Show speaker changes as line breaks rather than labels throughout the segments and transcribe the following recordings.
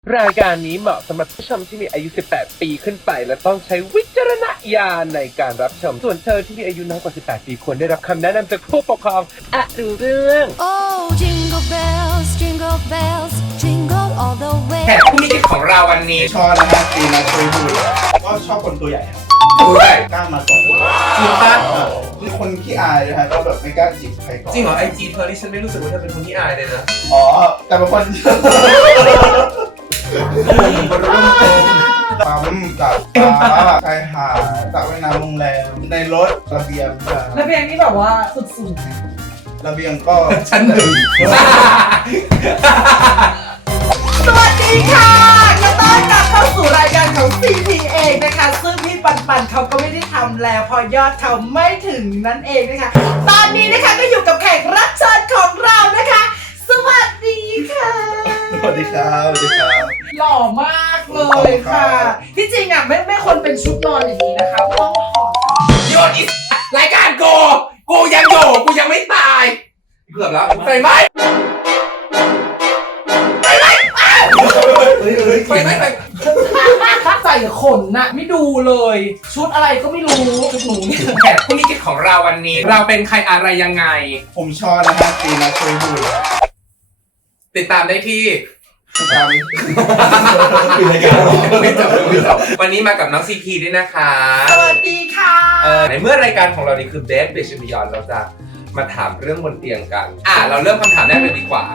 รายการนี้เหมาะสำหรับผู้ชมที่มีอายุ 18 ปีขึ้นไปและต้องใช้วิจารณญาณในการรับชม ส่วนเธอที่มีอายุน้อยกว่า 18 ปีควรได้รับคำแนะนำจากผู้ปกครองดูเรื่อง
Oh, jingle bells, jingle all the way.
แขกผู้มีเกียรติของเราวันนี้
ชอบนะฮะตีนะช่วยพูดก็ชอบคนตัวใหญ่ครับ
ด้วย
กล้ามาก่อน
จริงปะ
เป็นคนขี้อายนะฮะก็แบบไม่กล้าจีบใครก่อน
จริงเหรอไอจีเธอที่ฉันไม่รู้สึกว่าเธอเป็นคนที่อายเลยนะ
อ๋อแต่เป็นคน ปั๊มกับฟ้าชายหาดสระว่ายน้ำโรงแรมในรถระเบียง
ระเบียงนี่แบบว่าสุด
ระเบียงก็
ชั้นหนึ่ง
ๆ สวัสดีค่ะก็ต้อนรับเข้าสู่รายการของ CP เองนะคะ ซึ่งพี่ปันเขาก็ไม่ได้ทำแล้วพอยอดเขาไม่ถึงนั่นเองนะคะ ตอนนี้นะคะก็อยู่กับแขกรับเชิญของเรานะคะ สวัสดีค่ะ
สวัสดีครับสวัสดีครับ
หล่อมากเลยค่ะ ที่จริงอ่ะไม่ควรเป็นชุดนอนอย่างนี้นะคะต้องถอด
โยนอีรายการกูยังอยู่กูยังไม่ตายเกือบแล้วไฟไหม้ไฟไหม้
ใส่ขนน่ะไม่ดูเลย ชุดอะไรก็ไม่รู้ชุดหนูเนี่ย
แขกผู้มีเกียรติของเราวันนี้ เราเป็นใครอะไรยังไง
ผมชอบนะฮะตีนะช่วยพูด
ติดตามได้ที่
ตาม
ไม่จบวันนี้มากับน้องซีพีด้วยนะคะ
สวัสดีค่ะ
ในเมื่อรายการของเรานี่คือ Bed Bitch and Beyond เราจะมาถามเรื่องบนเตียงกัน เราเริ่มคำถามแรกเลยดีกว่า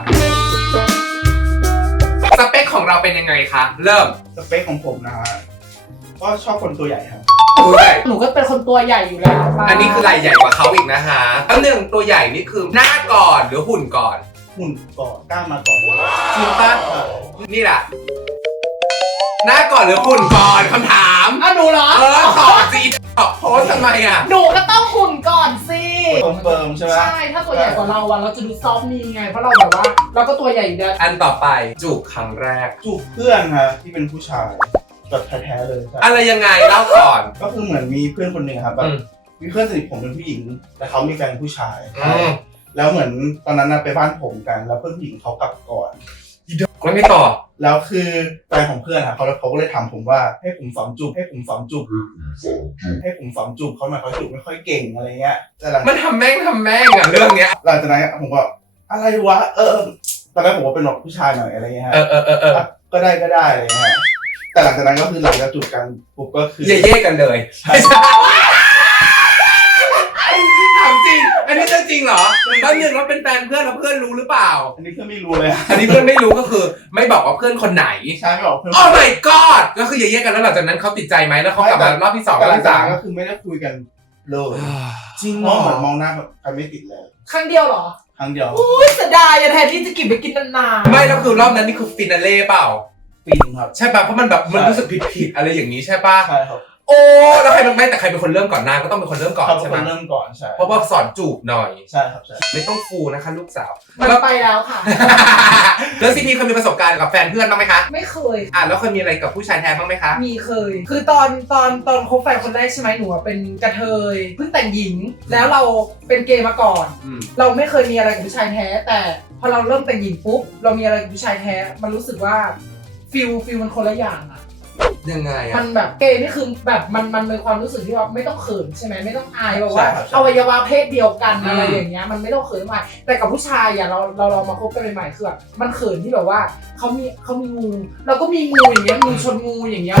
สเปคของเราเป็นยังไงคะ เริ่ม
สเปคของผมนะฮะก็ชอบคนตัวใหญ่ครับ
ด้วย
หนูก็เป็นคนตัวใหญ่อยู่แล้วป่ะ
อันนี้คือรายใหญ่กว่าเขาอีกนะคะอันหนึ่งตัวใหญ่นี่คือหน้าก่อนหรือหุ่นก่อน
หุ่นก่อนกล้ามาก่อน
จริงปะนี่แหละหน้าก่อนหรือหุ่นก่อนคำถาม
หนูเหรอ
ตอบสิตอบโพสทำไมอ่ะ
หนูก็ต้องหุ่นก่อนสิ
คอนเฟิร์มใช่ไหม
ใช่ ถ้าตัวใหญ่กว่าเราอะเราจะดูซอฟต์นี่ไง เพราะเราแบบว่า เราก็ตัวใหญ่อยู่แล้ว
อันต่อไปจูบครั้งแรก
จูบเพื่อนฮะที่เป็นผู้ชายแบบแท้ๆเลยใช่
อะไรยังไงเล่าก่อน
ก็คือเหมือนมีเพื่อนคนหนึ่งครับแบบมีเพื่อนสนิทผมเป็นผู้หญิงแต่เขามีแฟนผู้ชาย แล้วเหมือนตอนนั้นไปบ้านผมกันแล้วเพื่อนผู้หญิงเขากลับก่อน
มันไม่ต่อ
แล้วคือแฟนของเพื่อนเขาก็เลยถามผมว่าให้ผมสอนจูบให้ผมสอนจูบเขาหน่อยเขาจูบไม่ค่อยเก่งอะไรเงี้ยแต่หลัง
มันทำแม่งอ่ะเรื่องเนี้ย
หลังจากนั้นผมก็อะไรวะตอนแรกผมว่าเป็นแบบผู้ชายหน่อยอะไรเงี้ยฮะ ก็ได้อะไรเงี้ยแต่หลังจากนั้นก็คือหลังจากจูบกันปุ๊บก็คือ
เย่ๆกันเลยถามจริง อันนี้เรื่องจริงเหรอตอนหนึ่งเราเป็นแฟนเพื่อนแล้วเพื่อนรู้หรือเปล่า
อันนี้เพื่อนไม่รู้เลย
อันนี้เพื่อนไม่รู้ก็คือ ไม่บอกว่าเพื่อนคนไหน
ใช่ไม่บอกเพื่อน
โอ้ my god ก็คือเย่ๆกันแล้วหลังจากนั้นเขาติดใจไหมแล้วเขากลับมารอบที่สอง
แต่
รอบ
หลัง
ที่
จาก
สาม
นั้นก็คือไม่ได้คุยกันเลย
จริง
เพ
เหร
ราะ
อ
เหมือนมองหน้าแบบใครไม่ติดเลย
ครั้งเดียวเหรอ
ครั้งเดียว
อุ้ยเสียดายอะแทนที่จะเกินไปกินนานๆ
ไม่แล้วคือรอบนั้นนี่คือฟินาเล่เปล่า
ปีนครับ
ใช่ป่ะเพราะมันแบบมันรู้สึกผิดอะไรอย่างนี้ใช่ป่ะ
ใช่ครับ
โอ้แล้วใครไม่แต่ใครเป็นคนเริ่มก่อนนางก็ต้องเป็นคนเริ่มก่อน
เขาเป็
ใช่
น
ไห
ค
ม
นเริ่มก่อนใช่
เพราะว่าสอนจูบหน่อย
ใช่ครับใช่
ไม่ต้องฟูนะคะลูกสาว
มันไปแล้วค่ะ
แล้วซีพีเคยมีประสบการณ์กับแฟนเพื่อนบ้างไหมคะ
ไม่เคย
แล้วเคยมีอะไรกับผู้ชายแท้บ้างไหมคะ
มีเคย คือตอนคบแฟนคนแรกใช่ไหมหนูอะเป็นกระเทยเพิ่งแต่งหญิง แล้วเราเป็นเกย์มาก่อน เราไม่เคยมีอะไรกับผู้ชายแท้ แต่พอเราเริ่มแต่งหญิงปุ๊บเรามีอะไรกับผู้ชายแท้ มันรู้สึกว่าฟิลมันคนละอย่างอะ
ยังไง
มั
อะ
นแบบเกย์นี่คือแบบมันมีความรู้สึกที่ว่าไม่ต้องเขินใช่ไหมไม่ต้องอายแบบว่า
ใช่ครับ
อวัยวะเพศเดียวกันอะไรอย่างเงี้ยมันไม่ต้องเขินมากแต่กับผู้ชายอ่ะเรามาคบกันใหม่ๆคือแบบมันเขินที่แบบว่าเขามีงูเราก็มีงูอย่างเงี้ยงูชนงูอย่างเงี้ย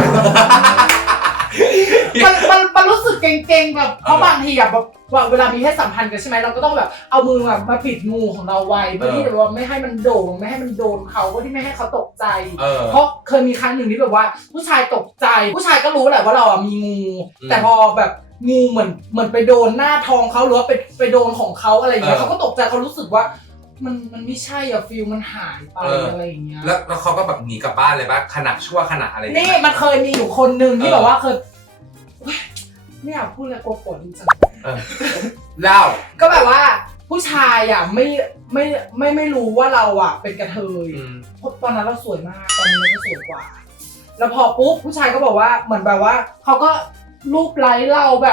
มันรู้สึกเก่งๆแบบเพราะบางทีอะแบบว่าเวลามีเพศสัมพันธ์กันใช่ไหมเราก็ต้องแบบเอามือแบบมาปิดงูของเราไว้เพื่อที่แบบว่าไม่ให้มันโด่งไม่ให้มันโดนเขาเพื่อที่ไม่ให้เขาตกใจ เพราะเคยมีครั้งหนึ่งที่แบบว่าผู้ชายตกใจผู้ชายก็รู้แหละว่าเราอ่ะมีงูแต่พอแบบงูเหมือนไปโดนหน้าท้องเขาหรือว่าไปโดนของเขาอะไรอย่างเงี้ยเขาก็ตกใจเขารู้สึกว่ามันไม่ใช่อ่ะฟิลมันหายไปอะไรอย่างเงี้ย
แล้วเขาก็แบบหนีกลับบ้านเลยป่ะขณะชั่วขณะอะไร
นี่มันเคยมีอยู่คนหนึ่งที่แบบว่าเคยไม่อยากพูดเลยกลัวฝนจัง
เล่า
ก็แบบว่าผู้ชายอ่ะไม่รู้ว่าเราอ่ะเป็นกระเทยเพราะตอนนั้นเราสวยมากตอนนี้เราก็สวยกว่า แล้วพอปุ๊บผู้ชายก็บอกว่าเหมือนแบบว่าเขาก็รูปไล้เราแบบ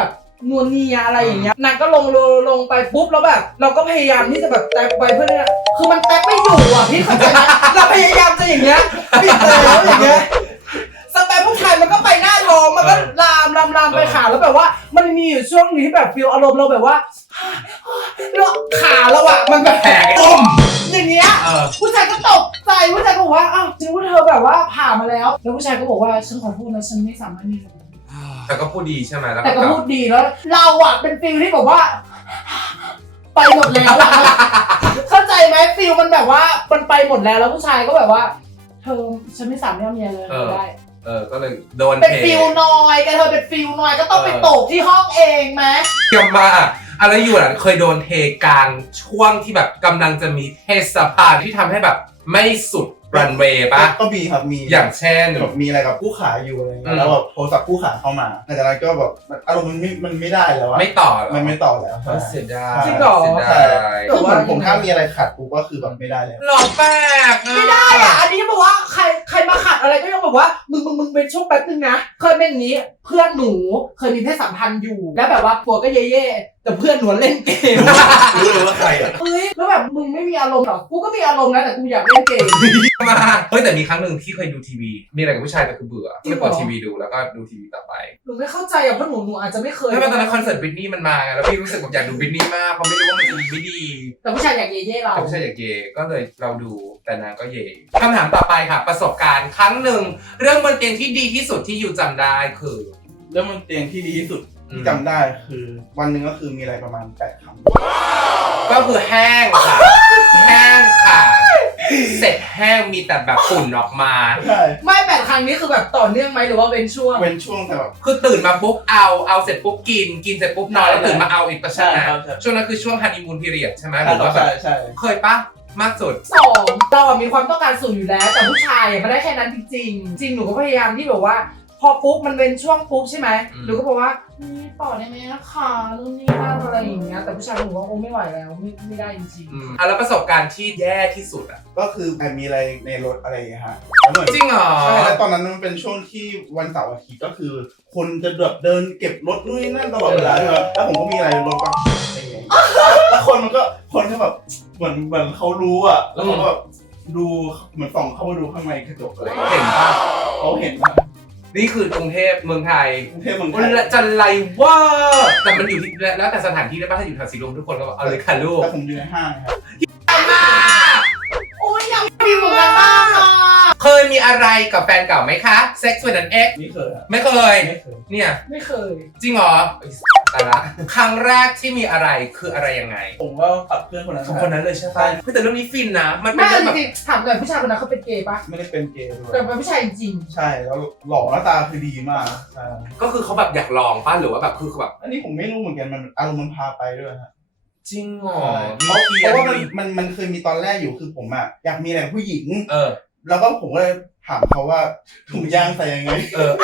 นัวเนียอะไรอย่างเงี้ยนางก็ลงไปปุ๊บแล้วแบบเราก็พยายามที่จะแบบแตะไปเพื่อเนี่ยคือมันแตะไม่อยู่อ่ะพี่เข้าใจไหมเราพยายามจะอย่างเงี้ยปิดแล้วอย่างเงี้ยสเปรย์ผู้ชายมันก็ไปหน้าท้องมันก็ลามไปขาแล้วแบบว่ามันมีอยู่ช่วงนึงที่แบบฟีลอารมณ์เราแบบว่าแล้วขาเราอะมันแบบ
แผลต้ม
อย่างเงี้ยผู้ชายก็ตกใจผู้ชายก็บอกว่าอ้าวจริงว่าเธอแบบว่าผ่ามาแล้วแล้วผู้ชายก็บอกว่าฉันขอโทษนะฉันไม่สามารถมี
แต่ก็พูดดีใช่ไหมแล้ว
แต่ก็พูดดีแล้วเราอะเป็นฟีลที่แบบว่า ไปหมดแล้วอะเข้าใจไหมฟีลมันแบบว่ามันไปหมดแล้วแล้วผู้ชายก็แบบว่าเธอฉันไม่สามารถมีอะไรเลยได้
ก็เลยโดน
เป็นฟิลนอยกันเธอเป็นฟิลนอยก็ต้องไปตกที่ห้องเองไหม
เกี่ยวมาอะไรอยู่อ่ะเคยโดนเทกลางช่วงที่แบบกำลังจะมีเทศกาลที่ทำให้แบบไม่สุดรันเวย์ปะ
ก็มีครับมี
อย่างเช่น
แบบมีอะไรกับผู้ขายอยู่อะไรเงี้ยแล้วแบบโทรศัพท์ผู้ขายเข้ามาหลังจากนั้นก็แบบอารมณ์มันไม่ได้แล้วอะ
ไม่ต่อเหรอ
มันไม่ต่อแล้ว
เสียดาย
จริงเหรอ
เสีย
ใช่
ดาย
คือเหมือนผมถ้ามีอะไรขัดปุ๊บก็คือแบบไม่ได้แล้ว
หลอกแปลกอะ
ไม่ได้อ่ะอันนี้บอกว่าใครมาขัดอะไรก็ยังบอกว่ามึงเป็นช่วงแป๊บนึงนะเคยเป็นอย่างนี้เพื่อนหนูเคยมีเพศสัมพันธ์อยู่แล้วแบบว่าผัวก็เย่ๆแต่เพื่อนหนูเล่นเกม
รู้เลยว่าใครอ่ะ
เฮ้ยแล้วแบบมึงไม่มีอารมณ์หรอกูก็มีอารมณ์นะแต่กูอยากเล่นเกม
มากเฮ้ยแต่มีครั้งหนึ่งที่เคยดูทีวีมีอะไรกับผู้ชายแต่คือเบื่อ
จริงเหรอ
ไม่เปิดทีวีดูแล้วก็ดูทีวีต่อไป
หนูไม่เข้าใจอ่ะเพราะหนูอาจจะไม่เคย
ไม่ว่าตอนนั้นคอนเสิร์ตบริตนี่มันมาไงแล้วพี่รู้สึกแบบอยากดูบริตนี่มากเพราะไม่รู้ว่ามันจะดีไม่ดี
แต่ผู้ชายอยากเย่ๆเรา
แต่ผู้ชายอยากเยก็เลยเราดูแต่นางก็เยคำถามต่อไปค่ะ ประสบการณ์ครั้งหนึ่งเรื่องบนเตียงที่ดีที่สุดที่อยู่จำได้คือ
เรื่องบนเตียงที่ดีที่สุดที่จำได้คือวันหนึ่งก็คือมีอะไรประมาณ8 คำ
ก็คือแห้งค่ะ แห้งค่ะ เสร็จแห้งมีแต่แบบฝุ่นออกมา
ใช่
ไม่8 ครั้งนี้คือแบบต่อเนื่องไหมหรือว่าเป็นช่วง
เป็นช่วงแต่แบบ
คือตื่นมาปุ๊บเอาเสร็จปุ๊บกินเสร็จปุ๊บนอนแล้วตื่นมาเอาอีกประชา
ใช่ครับใช่
ช่วงนั้นคือช่วงฮันนีมูนพีเรียดใช่ไหมหรือว่าแบ
ใช่
บ
ใช่
เคยปะมากสุด
2เราอะมีความต้องการสูงอยู่แล้ว แต่ผู้ชายอะไม่ได้แค่นั้นจริงๆ จริงหนูก็พยายามที่แบบว่า พอปุ๊บมันเป็นช่วงปุ๊บใช่ไหม
อืม
หนูก็บอกว่านี่ต่อได้ไหมคะนู่นนี่นั่นอะไรอย่างเงี้ยแต่ผู้ชายหนูว่าโอ้ไม่ไหวแล้วไม่ได้จริง
แล้วประสบการณ์ที่แย่ที่สุดอ่ะ
ก็คือแอบมีอะไรในรถอะไรอย่างเงี้ยฮะแล้วเหมือน
จริงเหรอ
ใช่แล้วตอนนั้นมันเป็นช่วงที่วันเสาร์อาทิตย์ก็คือ คนจะแบบเดินเก็บรถนู่นนี่นั่นตลอดเวลาใช่ไหมแล้วผมก็มีอะไรในรถก็อะไรอย่างเงี้ยแล้วคนก็แบบเหมือนเขารู้อ่ะแล้วเขาก็แบบดูเหมือนส่องเข้ามาดูข้างในกระจกอะไรอย่างเงี้ย
เห็นปะ
เขาเห็นนะ
นี่คือกรุงเทพเมืองไทย
กรุงเทพเมืองไท
มัน
ย
จะไรว่าแต่มันอยู่ที่แล้วแต่สถานที่ได้ป่ะถ้าอยู่แถวสีลมทุกคนก็บอกเอาเลยค่ะลูก
แต่ผมอยู่ในห้างนะครับ
มา
ๆ โอ้ยยังมีเหมือนกันบ้างอ่ะ
เคยมีอะไรกับแฟนเก่าไหมคะ Sex with an ex
นี่เคยอะ
ไม่เคย
ไม่เคย
เนี่ย
ไม่เคย
จริงเหรอตายละครั้งแรกที่มีอะไรคืออะไรยังไง
ผมก็กับเพื่อนคนนั้น
สองคนนั้นเลยใช่ปะแต่เรื่องนี้ฟินนะ มันเป็
ไม่
นเรื่องแบบ
จริงๆถามหน่อยผู้ชายคนนั้นเขาเป็นเกย์ปะ
ไม่ได้เป็นเกย์ด้วย
แต่เป็นผู้ชายจริง
ใช่แล้วหล่อหน้าตาคือดีมากใช่
ก็คือเขาแบบอยากลองป่ะหรือว่าแบบคือแบบ
อันนี้ผมไม่รู้เหมือนกันมันอารมณ์มันพาไปด้วยฮะ
จริงเหรอ
เพราะว่ามันเคยมีตอนแรกอยู่คือผมอะอยากมีอะไรกับผู้หญิง แล้วก็ผมก็เลยถามเขาว่าถุงยางใส่ยังไง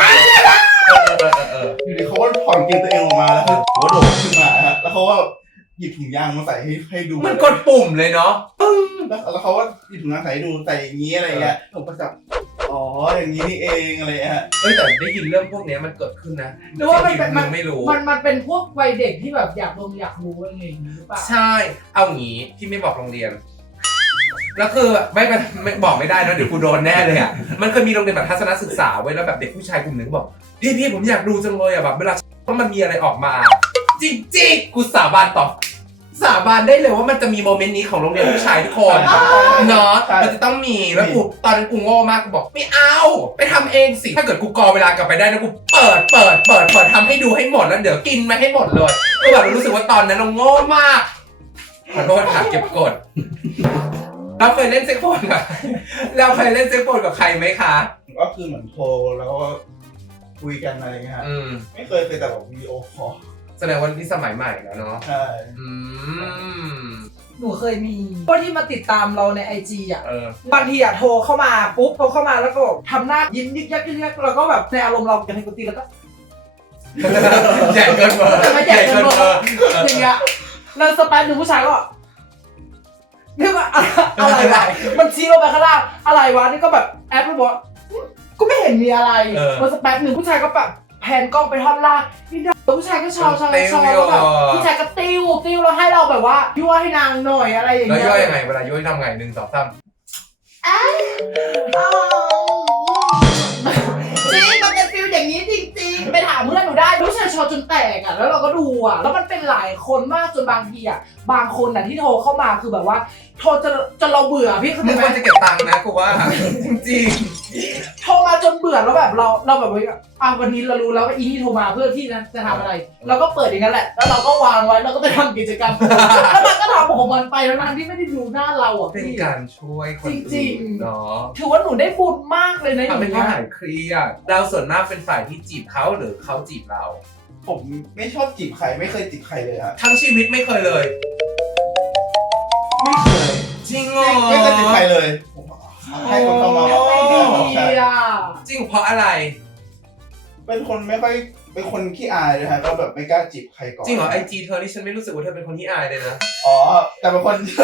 อยู่ดีเขาก็ถอดกางเกงตัวเองออกมาแล้วผมก็โดดขึ้นมาฮะแล้วเขาก็หยิบถุงยางมาใส่ให้ดู
มันกดปุ่มเลยเนาะปึ้ง
แล้วเขาก็หยิบถุงยางใส่ให้ดูใส่อย่างนี้อะไรเงี้ยผมก็จับอ๋ออย่างนี้นี่เองอะไรฮะ
เอ้ยแต่ได้ยินเรื่องพวกเนี้ยมันเกิดขึ้นนะ
ๆหรือว่ามันเป็น
มึงไม่รู้
มันเป็นพวกวัยเด็กที่แบบอยากรู้อะไรอย่างนี้หรือเปล่า
ใช่ เอางี้พี่ไม่บอกโรงเรียน แล้วคือไม่บอกไม่ได้นะเดี๋ยวกูโดนแน่เลยอ่ะ มันเคยมีโรงเรียนแบบทัศนศึกษาไว้แล้วแบบเด็กผู้ชายกลุ่มหนึ่งบอกพี่ผมอยากดูจังเลยอ่ะแบบเวลาว่ามันมีอะไรออกมา จริงๆกูสาบานต่อสาบานได้เลยว่ามันจะมีโมเมนต์นี้ของโรงเรียนผู้ชายทุกคนเนาะมันจะต้องมีแล้วกูตอนนั้นกูโง่มากกูบอกไม่เอาไปทำเองสิถ้าเกิดกูกอเวลากลับไปได้นะกูเปิดทำให้ดูให้หมดแล้วเดี๋ยวกินมาให้หมดเลยก็แบบรู้สึกว่าตอนนั้นเราโง่มากขอโทษค่ะเก็บกดเราเคยเล่นเซ็กโฟนกับใครไหมคะ
ก็คือเหมือนโทรแล้วก็คุยกันอะไรเงี้ยฮะไม่เคยแต่แบบวิดีโอคอล
แสดงว่านี่สมัยใหม่แล้วเนาะ
ใช่
หนูเคยมีพวกที่มาติดตามเราใน IG อ่ะ
เออ
บางทีอ่ะโทรเข้ามาปุ๊บโทรเข้ามาแล้วก็ทำหน้ายิ้มยึกยักแล้วก็แบบในอารมณ์เราจะให้กูตีแล้วก็
ใหญ่เกินเบอร์
ไม่ใหญ่เกินเบอร์อย่างเงี้ยแล้วสแปนหนึ่งผู้ชายก็เรียกว่าอะไรวะมันชี้ลงไปข้างล่างอะไรวะนี่ก็แบบแอปมันบอกก็ไม่เห็นมีอะไรพอสแปนหนึ่งผู้ชายก็แบบแผนกล้องไปท่อนล่างนี่นะผู้ชายก็ชอแล้วแบบผู้ชายก็ติ้วแล้วให้เราแบบว่ายั่วให้นางหน่อยอะไรอย่าง
แล้ว
เงี้ย
ย่อยยังไงเวลาย่อยทำไง1 2 3
จริงมันเป็นฟิลอย่างนี้จริงๆไปถามเพื่อนหนูได้ผู้ชายชอจนแตกอ่ะแล้วเราก็ดูอ่ะแล้วมันเป็นหลายคนมากจนบางทีอ่ะบางคนอ่ะที่โทรเข้ามาคือแบบว่าโทรจนเราเบื่อพี่เข้าใจ
มึง
ไห
ค
ม
วรจะเก็บตังค์นะกูว่า จริง
โทรมาจนเบื่อแล้วแบบเราแบบว่าวันนี้เรารู้แล้วว่าอีนี่โทรมาเพื่อที่จะทำอะไรเราก็เปิดอย่างนั้นแหละแล้วเราก็วางไว้เราก็ไปทำกิจกรรมแล้วมันก็ทำของมันไปแล้วนางที่ไม่ได้ดูหน้าเราอ่ะ
เป็น
พี่
การช่วยคน
จริ
อื่
ง
น
ๆ
เนาะ
ถือว่าหนูได้บุญมากเลยนะอ
ทำ
ย่าง
ให้เขา
เงี้ย
หายเครียดเราส่วนมากเป็นฝ่ายที่จีบเขาหรือเขาจีบเรา
ผมไม่ชอบจีบใครไม่เคยจีบใครเลยอะ
ทั้งชีวิตไม่เคยเลย
ไม่เคย
จริงเหรอ
ไม่เคยจีบใครเลยผมให้คนเข้ามา
ไม่ดี
ใช่
อ่ะ
จริงเพราะอะไร
เป็นคนไม่ค่อยเป็นคนขี้อายเลยฮะก็แบบไม่กล้าจีบใครก่อน
จริงเหรอไอจีเธอที่ฉันไม่รู้สึกว่าเธอเป็นคนที่อายเลยนะ
อ๋อแต่เป็นคน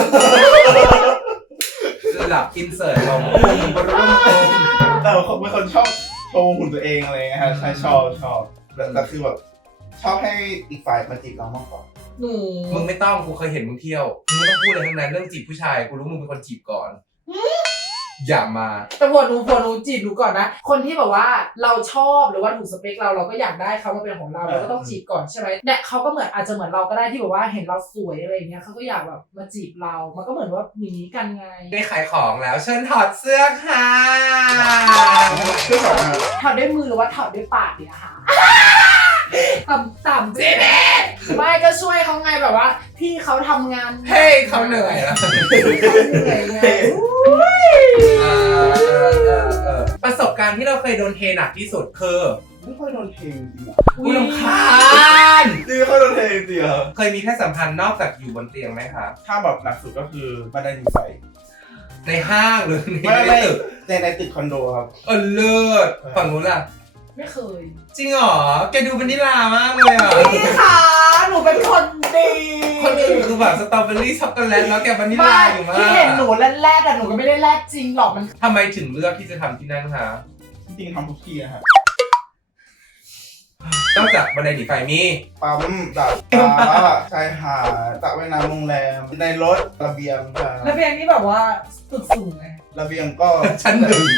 ระดับอินเสิร์ตของบรูม
แต่เป็นคนชอบโชว์หุ่นตัวเองอะไรเงี้ยฮะใช่ชอบแต่คือแบบชอบให้อีกฝ่ายมาจีบเรามากกว่า
หนู
มึงไม่ต้องกูเคยเห็นมึงเที่ยวมึงไม่ต้องพูดอะไรทั้งนั้นเรื่องจีบผู้ชายกูรู้มึงเป็นคนจีบก่อนอย่ามา
แต่ผัวหนูจีบหนูก่อนนะคนที่แบบว่าเราชอบหรือว่าถูกสเปคเราก็อยากได้เขามาเป็นของเราเราก็ต้องจีบก่อนใช่ไหมเนี่ยเขาก็เหมือนอาจจะเหมือนเราก็ได้ที่แบบว่าเห็นเราสวยอะไรอย่างเงี้ยเขาก็อยากแบบมาจีบเรา มันก็เหมือนว่าอย่างนี้กันไง
ได้ขายของแล้วเชิญถอดเสื้อค่ะ
เพื่อสองฮะ
ถอดด้วยมือหรือว่าถอดด้วยปากดีอะค่ะ ต่ำๆสิแม่ไม่ก็ช่วยเขาไงแบบว่า พี่เขาทำงาน
เฮ้ยเขาเหนื่อยแล้ว
เหนื่อยไง
ประสบการณ์ที่เราเคยโดนเทหนักที่สุดคือ
ไม่ค่อยโดนเทจริงๆอะ
กูรำคาญ
จริงไม่ค่อยโดนเทจริงๆอะ
เคยมีเพศสัมพันธ์นอกจากอยู่บนเตียงไหมคะ
ถ้าแบบหนักสุดก็คือบันไดหนีไฟ
ในห้างหรือ
ไม่
ในตึก
ในตึกคอนโดครับ
เลิศฝั่งนู้นล่ะ
ไม่เคย
จริงเหรอ แกดูวานิลลามากเลยอ่ะ
พี่คะหนูเป็นคนดี
คนอื่นคือแบบสตรอเบอรี่ช็อกโกแลตแล้วแกวานิลลาอยู่มาก
ที่เห็นหนูแรกๆแต่หนูก็ไม่ได้แรกจริงหรอกมัน
ทำไมถึงเลือกที่จะทำที่นั่นคะ
จริงๆทำทุกที่นะฮะ
นอกจากบันไดหนีไฟมี
ปั๊มดับฟ้าชายหาดสระว่ายน้ำโรงแรมในรถระเบียงใช่
ระเบียงนี่แบบว่าสุดสูงไง
ระเบียงก็
ชั้นหนึ่ง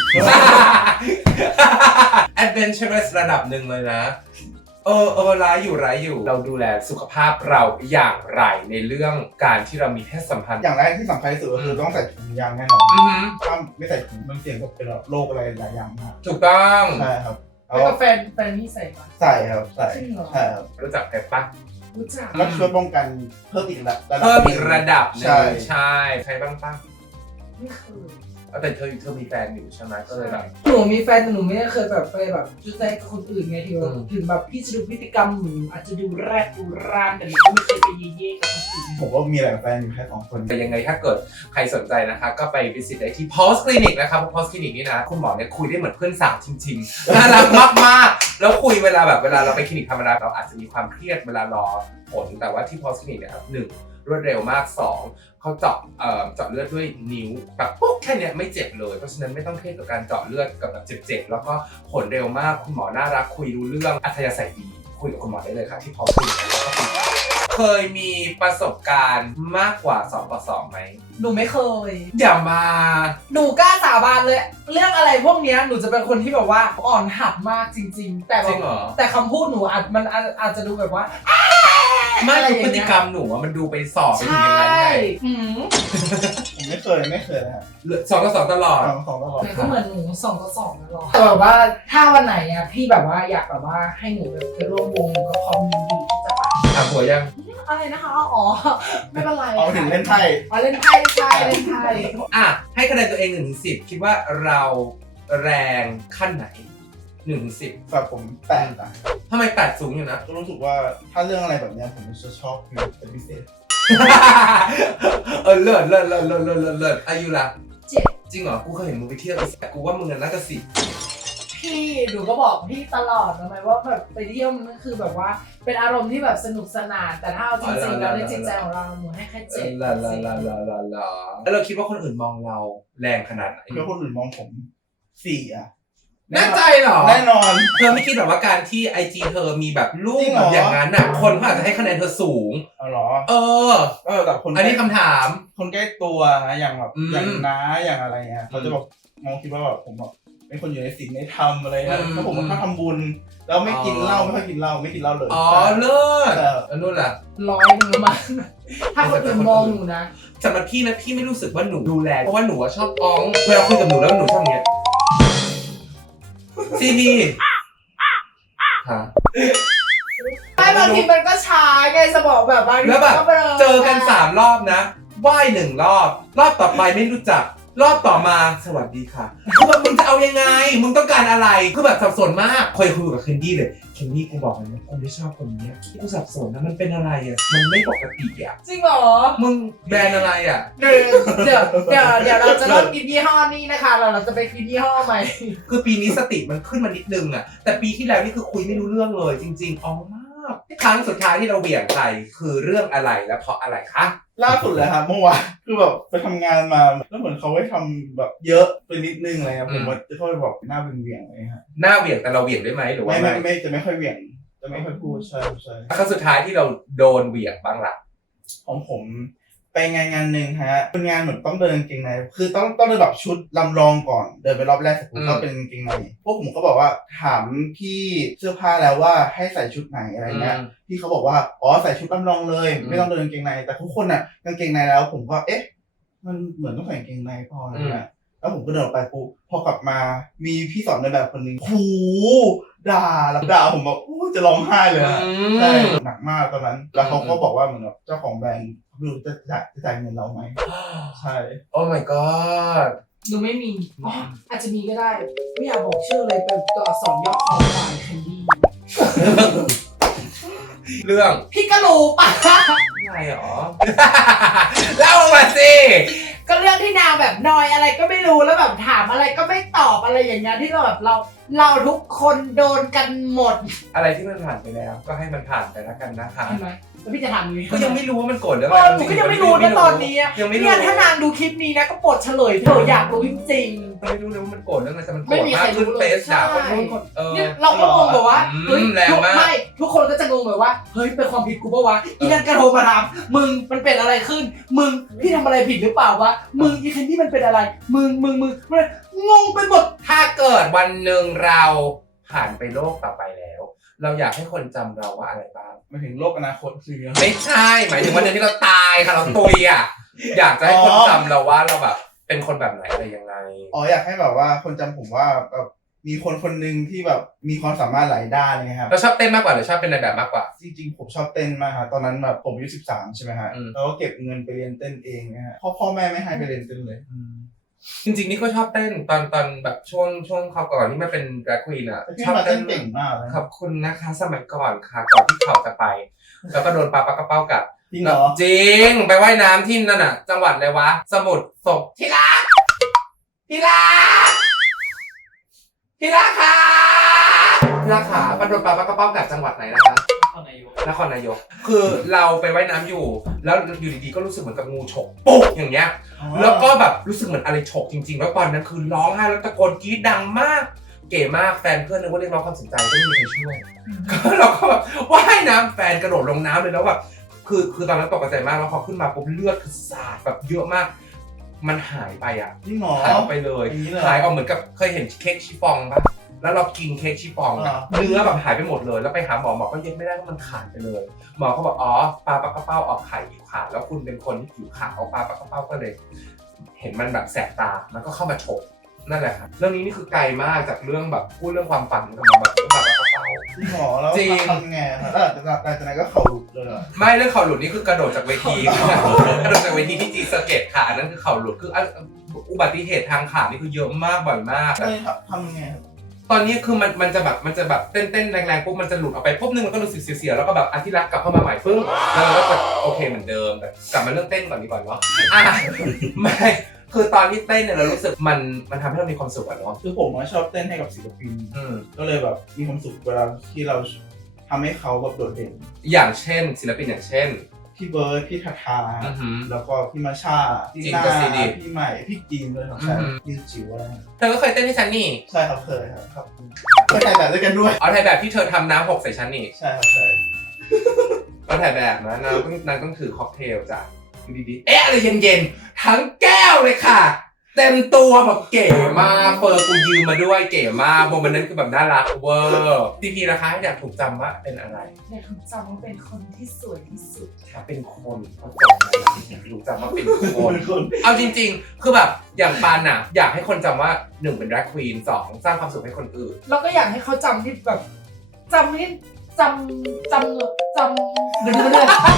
adventurous ระดับหนึ่งเลยนะ ร้ายอยู่ เราดูแลสุขภาพเราอย่างไรในเรื่องการที่เรามีเพศสัมพันธ์
อย่างแรกที่สำคัญที่สุดก็คือต้องใส่ถุงยางแน่นอน
อือหือ
ถ้าไม่ใส่ถุงมันเสี่ยงกับเป็นโรคอะไรหลายอย่างมาก
ถูกต้อง
ใช่ครับ
แล้วก็แฟนนี่ใส่ปะ
ใส่ครับใส่
จริงเหรอ
ใช่ครับ
รู้จักกันปะ
รู้จัก
ก็ช่วยป้องกันเพิ่มอีกระดับ
เพิ่มอีกระดับหนึ
ใช่
งใช่ใครบ้างปะ
ไม่เคย
แต่เธอมีแฟนอยู่ใช่ไหมก็เลยแบบ
หนูมีแฟนแต่หนูไม่ได้เคยแบบไปแบบจุดใจกับคนอื่นไงที่ว่า
อืม
ถึงแบบพี่จะดูพฤติกรรมหนูอาจจะดูแรดดูร้านแต่หนูก็ไม่เคยไปเย่ๆกับคนอื่น
ผมก็มีหลายแฟนอยู่แค่2 คน
แต่ยังไงถ้าเกิดใครสนใจนะคะ ก็ไป visit ได้ที่ Pulse Clinic นะครับ Pulse Clinic นี่นะคุณหมอเนี่ยคุยได้เหมือนเพื่อนสาวจริงๆ น่ารักมากๆ แล้วคุยเวลาเราไปคลินิกธรรมดาเราอาจจะมีความเครียดเวลารอผลแต่ว่าที่ Pulse Clinic เนี่ยครับ1รวดเร็วมาก 2เขาเจาะเลือดด้วยนิ้วแบบปุ๊บแค่เนี้ยไม่เจ็บเลยเพราะฉะนั้นไม่ต้องเครียดกับการเจาะเลือดกับแบบเจ็บๆแล้วก็ผลเร็วมากคุณหมอน่ารักคุยรู้เรื่องอัธยาศัยดีคุยกับคุณหมอได้เลยค่ะที่ Pulse Clinic แล้วก็เคยมีประสบการณ์มากกว่า2 ต่อ 2ไหม
หนูไม่เคย
อย่ามา
หนูกล้าสาบานเลย เรื่องอะไรพวกเนี้ยหนูจะเป็นคนที่แบบว่าอ่อนหัดมากจริง ๆ แต่
จ
แบ
ริ
บ
งเหรอ
แต่คำพูดหนูอาจจะดูแบบว่า
ไม่
อะไร
คือ
อย่าง
พ
เงี้ย
ฤติกรรมหนูอะมันดูไปสอบไปถึง
ใช่
อย่างนั้นไง
หืม
ผมไม่เคยนะฮะ
2 ต่อ 2ตลอด
2 ตลอด
แต่ก็เหมือนหนู2 ต่อ 2นะหรอแต่แบบว่าถ้าวันไหนอ่ะพี่แบบว่าอยากแบบว่าให้หนูแบบไปร่วมวงหนูก็พร้อมยินดีที่จะไป
ถามผัวยัง
อะไรนะคะอ๋อไม่เป็นไร
เอาถึงเล่นไพ่
อ๋อเล่นไพ่ใช่เล่นไพ่
อ่ะ ให้คะแนนตัวเอง1 ถึง 10 คิดว่าเราแรงขั้นไหน1 ถึง 10
สำหรับผม8นะ
ทำไม8สูงอยู่นะ
ก็รู้สึกว่าถ้าเรื่องอะไรแบบเนี้ยผมจะชอบคือเป็นพิเศษ
เลิศอายุล่ะ
7
จริงเหรอ กูเคยเห็นมึงไปเที่ยวอีสานกูว่ามึงน่าจะ10
พี่หนูก็บอกพี่ตลอดนะไหมว่าแบบไปเที่ยวมันคือแบบว่าเป็นอารมณ์ที่แบบสนุกสนานแต่ถ้าเอาจริงๆแล้วในจิตใจของเราหนูให้แค่7
แล้วเราคิดว่าคนอื่นมองเราแรงขนาดไหน
แล้วคนอื่นมองผม4อะ
แน่ใจเหรอ
แน่นอน
เธอไม่คิดแบบว่าการที่ IG เธอมีแบบรู
จริ
ป
งเหร
แบ
อ
บอย่างนั้นน่ะคนเขาอาจจะให้คะแนนเธอสูง
เอาเหรอ
เออ
แต่คน
อันนี้คำถาม
คนใกล้ตัวนะอย่างแบบ
อืม
อย่างน้าอย่างอะไรเงี้ยเขาจะแบบมองคิดว่าแบบผมแบบเป็นคนอยู่ในศีลในธรรมอะไรเงี้ย
อืม
เพราะผมชอบทำบุญ แล้วไม่กินเหล้าไม่ค่อยกินเหล้าไม่กินเหล้าเลย
อ๋อเลิศ
แต่
แล้วนู่นล่ะ
100แล้วมั้งถ้าคนอื่นมองหนูนะ
สำหรับพี่นะพี่ไม่รู้สึกว่าหนูดูแลเพราะว่าหนูอะชอบอ้องเวลาคุยกับหนูแล้วหนูชอบอย่างเงี้ยซีดีฮะ
ไม่บางทีมันก็ช้าไงสมองแบบบางที
แล้วแบบ
ก็บล
เจอกัน3 รอบนะไหว้1 รอบ รอบต่อไปไม่รู้จัก รอบต่อมาสวัสดีค่ะคือแบบมึงจะเอายังไง มึงต้องการอะไรคือแบบสับสนมากเคยคุยกับเคนดี้เลยเคนดี้กูบอกเลยนะคนที่ชอบคนเนี้ยกูสับสนนะมันเป็นอะไรอ่ะมันไม่ปกติอ่ะ
จริงเหรอ
มึงแบรนด์อะไรอ่ะ
เดี๋ยวเราจะเริ่มกินยี่ห้อนี้นะคะเราจะไปกินยี่ห้อใหม่
คือปีนี้สติมันขึ้นมานิดนึงอ่ะแต่ปีที่แล้วนี่คือคุยไม่รู้เรื่องเลยจริงๆอ๋อมากครั้งสุดท้ายที่เราเหวี่ยงใจคือเรื่องอะไรและเพราะอะไรคะ
ล่าสุดเลยครับเมื่อวานคือแบบไปทำงานมาแล้วเหมือนเขาให้ทำแบบเยอะไปนิดนึงอะไรครับผมว่าจะเข้าไปบอกหน้าเวียงๆเลยครับ
หน้าเหวี่ยงแต่เราเหวี่ยงได้ไหมหรือว่า
ไม่จะไม่ค่อยเวียงจะไม่ค่อยพูดใช่
ครั้งสุดท้ายที่เราโดนเหวี่ยงบ้างล่ะ
ของผมไปงานหนึ่งฮะเป็นงานเหมือนต้องเดินกางเกงในคือต้องเดินแบบชุดลำลองก่อนเดินไปรอบแรกเสร็จปุ๊บก็เป็นกางเกงในพวกผมก็บอกว่าถามพี่เสื้อผ้าแล้วว่าให้ใส่ชุดไหนอะไรเงี้ยพี่เขาบอกว่าอ๋อใส่ชุดลำลองเลยไม่ต้องเดินกางเกงในแต่ทุกคนน่ะกางเกงในแล้วผมก็เอ๊ะมันเหมือนต้องใส่กางเกงในพออะไรเงี้ยแล้วผมก็เดินออกไปปุ๊บพอกลับมามีพี่สอนในแบบคนหนึ่งหูด่าแล้วด่าผมแบบจะร้องไห้เลยฮะใช่หนักมากตอนนั้น แล้วเขาก็บอกว่าเหมือนแบบเจ้าของแบรนด์ไม่รู้จะจ่ายเงินเราไหมใช่
โอ้ my god
หนูไม่มีอ๋ออาจจะมีก็ได้ ไม่อยากบอกชื่อเลยเป็นตัวอักษรย่อคอควายแคนดี้
เรื่อง
พี่ก็รู้ปะ
อะไรหรอ เล่ามาสิ
ก็เรื่องที่นางแบบนอยอะไรก็ไม่รู้แล้วแบบถามอะไรก็ไม่ตอบอะไรอย่างเงี้ยที่เราแบบเราทุกคนโดนกันหมด
อะไรที่มันผ่านไปแล้วก็ให้มันผ่านไปแล้วกันนะคะ
เห็นไหมแล้วพี่จะถามนี้
ก็ยังไม่รู้ว่ามันโกรธเรื่อง
เอ
อะไร
อหนูก็ยังไม่รู้นะตอนนี้อะ
ยังไม่รู้
เนี่ยถ้านางดูคลิปนี้นะก็โปรดเฉลยเถอะอยากรู้จริง
ไม่รู้เลยว่ามันโกรธเรื่องอะไรแต่มันโกร
ไม่
ธ
มีใค
มาร ก
รู้
ขึ้น
เลย
เฟซด่าคน
ใช่
นู้นคน
ๆเนี่ยเราก็งงแบบว่า
อืม
เฮ้ย
แรงมาก
ไม่ทุกคนก็จะงงแบบว่าเฮ้ยเป็นความผิดกูปะวะอีนั่นก็โทรมาถามมึงมันเป็นอะไรขึ้นมึงพี่ทำอะไรผิดหรือเปล่าวะมึงอีแคนดี้มันเป็นอะไรมึงมันงงไปหมด
ถ้าเกิดวันหนึ่งเราผ่านไปโลกต่อไปแล้ว เราอยากให้คนจำเราว่าอะไรบ้าง
มาถึงโลกอนาคตคือ
ไม่ใช่ หมายถึงวันหนึ่งที่เราตายค่ะเราตุยอ่ะอยากจะให้คนจำเราว่าเราแบบเป็นคนแบบไหนอะไรยังไง
อ๋ออยากให้แบบว่าคนจำผมว่าแบบมีคนคนหนึ่งที่แบบมีความสามารถหลายด้านเลยครับ
เราชอบเต้นมากกว่าหรือชอบเป็นในแบบมากกว่า
จริงๆผมชอบเต้นมากครับตอนนั้นแบบผมอายุ13ใช่ไหมฮะ
อืม
แล้วก็เก็บเงินไปเรียนเต้นเองนะฮะพ่อแม่ไม่ให้ไปเรียนเต้นเลย
จริงๆนี่ก็ชอบเต้นตอนแบบช่วงเขาวก่อนที่มาเป็นแดรคควีนอ่ะ
พี่
ชอบ
มา
เต้
เต้
น
นเก่งมากเลย
ขอบคุณนะคะสมัยก่อนค่ะก่อนที่เขาจะไป แล้วก็โดนปลาปลากระเป้ากัด
จริงเหรอ
จริงไปว่ายน้ำที่นั่นอ่ะ จังหวัดอะไรวะ สมุทรสงที่รักที่รักที่รักค่ะที่รักขามันโดนปลาปลากระเป้ากัดจังหวัดไหนนะคะนครนายกคือเราไปว่ายน้ำอยู่ แล้วอยู่ดีๆก็รู้สึกเหมือนกับงูฉกปุ๊กอย่างเงี้ย แล้วก็แบบรู้สึกเหมือนอะไรฉกจริงๆ แล้วตอนนั้นคือร้องไห้แล้วตะโกนกรี๊ดดังมาก เก๋มากแฟนเพื่อนนึกว่าเรียกร้องความสนใจก็ไม่มีใครช่วยก็เราก็แบบว่ายน้ำแฟนกระโดดลงน้ำเลยแล้วแบบคือตอนนั้นตกใจมากแล้วพอขึ้นมาปุ๊บเลือดคือสาดแบบเยอะมาก มันหายไปอ่ะ
จริงเหรอ
หายออกไปเลย
อย่างนี้เลย
หายออกเหมือนกับเคยเห็นเค้กชิฟองปะแล้วเรากินเค้กชิฟองอะ
อ่า
เนื้อแบบหายไปหมดเลยแล้วไปหาหมอก็เย็บไม่ได้เพราะมันขาดไปเลยหมอเขาบอกอ๋อปลาปลากระเป้าออกไข่ผิวขาวแล้วคุณเป็นคนที่ผิวขาวปลาปลากระเป้าก็เลย เห็นมันแบบแสบตามันก็เข้ามาฉกนั่นแหละครับเรื่องนี้นี่คือไกลมากจากเรื่องแบบพูดเรื่องความฝันกับมาแบบปลาปลากระเป้า
จริงเหรอแล้ว
จริง
ทำไงครับแล้วหลังจากนั้นก็เข่าหลุดเลยเหรอ
ไม่เรื่องเข่าหลุดนี่คือกระโดดจากเวที กระโดดจากเวทีที่จีสะเก็ตค่ะอันนั้นคือเข่าหลุดคืออุบัติเหตุทางขานี่คือเยอะมากบ่อยมาก
ทำไงครับ
ตอนนี้คือมันจะแบบเต้นแรงๆปุ๊บมันจะหลุดออกไปปุ๊บนึงมันก็รู้สึกเสียวๆแล้วก็แบบอาทิตย์รักกลับเข้ามาใหม่ปึ้งแล้วเราก็แบบโอเคเหมือนเดิมแต่กลับมาเรื่องเต้นก่อนดีกว่าเนาะไม่คือตอนที่เต้นเนี่ยเรารู้สึกมันทำให้เรามีความสุขอะเนาะ
คือผมชอบเต้นให้กับศิลปินก็เลยแบบมีความสุขเวลาที่เราทำให้เขาแบบโดดเด่น
อย่างเช่นศิลปินอย่างเช่น
พี่เบิร์ดพี่ทาทา
อือหือ
แล้วก็พี่มาชาพี่
จิน
นา
กับซีดี
พี่ใหม่พี่จีนเลยครับใช่
อือหือ
พี่จิ๋วอะไร
เธอก็เคยเต้นให้ฉันนี่
ใช่ครับเคยครับเคยถ่ายแบบด้วยกันด้วย
เอาถ่ายแบบที่เธอทำน้ำหกใส่ฉันนี่
ใช่ครับเคย
ก็ถ่ายแบบนะนางต้องถือค็อกเทลจ้ะดูดีๆอะไรเย็นๆทั้งแก้วเลยค่ะ เต็มตัวแบบเก๋มากเฟอร์กูยืมมาด้วยเก๋มากโมเมนต์นั้นคือแบบน่ารักเวอร์ทีนะคะอยากถูกจำว่าเป็นอะไร
ในคำจำว่าเป็นคนที่สวยที่สุด
ถ้าเป็นคนเขาจำอะไรอยากถูกจำว่าเป็นคน เอาจริงๆ คือแบบอย่างปานอะอยากให้คนจำว่า1เป็นแดรกควีน2สร้างความสุขให้คนอื่น
เราก็อยากให้เขาจำที่แบบจำเดี๋ยว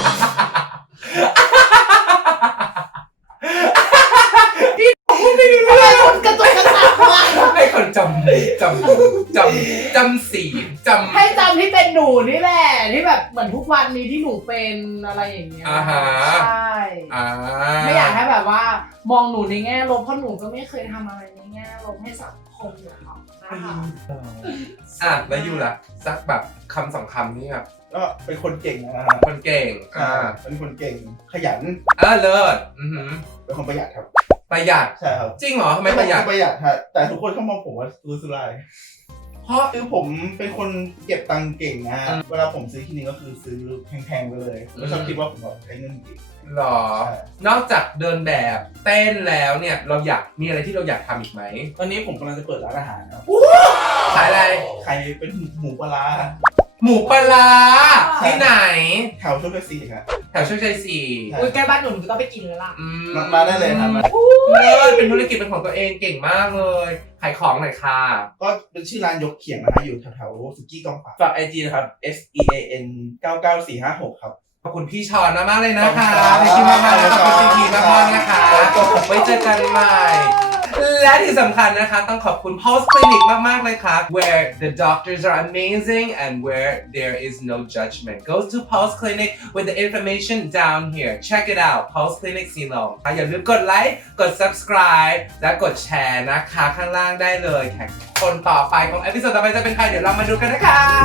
ทำไมคนกระตุกกระตักวะ
ให้คนจำสีจำ
ให้จำที่เป็นหนูนี่แหละที่แบบเหมือนทุกวันนี้ที่หนูเป็นอะไรอย่างเงี้ย
อ่าฮะ
ใช่ ไม่อยากให้แบบว่ามองหนูในแง่ลบเพราะหนูก็ไม่เคยทำอะไรในแง่ลบให้สังคมอยู่หรอกนะคะ
แล้วอยู่ล่ะสักแบบคำสองคำนี่แบบ
ก็เป็นคนเก่งนะฮะ
คนเก่ง
เป็นคนเก่งขยัน
เลิศ
เป็นคนประหยัดครับ
ประหยัด
ใช่ครับ
จริงเหรอทำไมประหยัด
ประหยัดฮะแต่ทุกคนเขามองผมว่าซื้อสุร่าย
เพราะ
คือผมเป็นคนเก็บตังค์เก่งนะ
อืม
เวลาผมซื้อที่นี่ก็คือซื้อแพงๆไปเลยไม่ชอบคิดว่าผมแบบใช้เงินเก่ง
หรอ
ใช่
นอกจากเดินแบบเต้นแล้วเนี่ยเราอยากมีอะไรที่เราอยากทำอีกไหม
ตอนนี้ผมกำลังจะเปิดร้านอาหารนะครับ
ขายอะไร
ใครเป็นหมูปลาร้า
หมูปลาร้าที่ไหน
แถวโชคชัย4ครับ
แถวโชคชัย4
อุ้ยใกล้บ้านหนูหนูต้องไปกินเลยล่ะ
มาได้เลยครับ
เลิศเป็นธุรกิจเป็นของตัวเองเก่งมากเลยขายของหน่อยค่ะ
ก็เป็นชื่อร้านยกเขียงนะฮะอยู่แถวๆสุกี้กองฝาก IG นะครับ SEAN 99456ครับ
ขอบคุณพี่ชอนมากๆเลยนะคะ
ขอบคุณครับ
พี่มากๆเลยขอบคุณพี่มากๆนะคะไว้เจอกันใหม่ และที่สำคัญนะคะต้องขอบคุณ Pulse Clinic มากๆเลยค่ะ where the doctors are amazing and where there is no judgment go to Pulse Clinic with the information down here check it out Pulse Clinic ซีลองอย่าลืมกดไลค์กด subscribe และกดแชร์นะคะข้างล่างได้เลยแขกคนต่อไปของเอพิโซดต่อไปจะเป็นใครเดี๋ยวเรามาดูกันนะคะ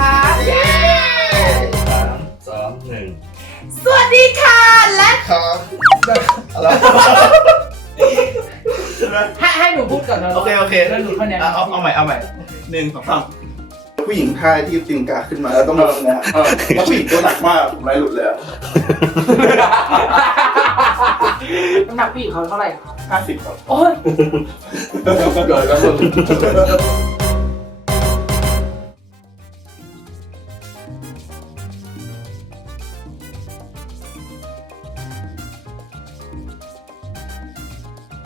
3 2 1
สวัสดีค่ะและ
ครับอะไรใช่ไหม
ให้หนูพูดก่อนนะ
โอเคโอเค
แล้วหนูคะแนน
เอาใหม่1 2 3ผู้หญิงท่าที่ติงกาขึ้นมาแล้วต้องแบบนี้แล้วผู้หญิงตัวหนักมากผมไล่หลุดเลยอะ
น้ำหนักผู้หญิงเขาเท่าไหร่คะ
50ครับ
โอ้ย
เกิดแล้ว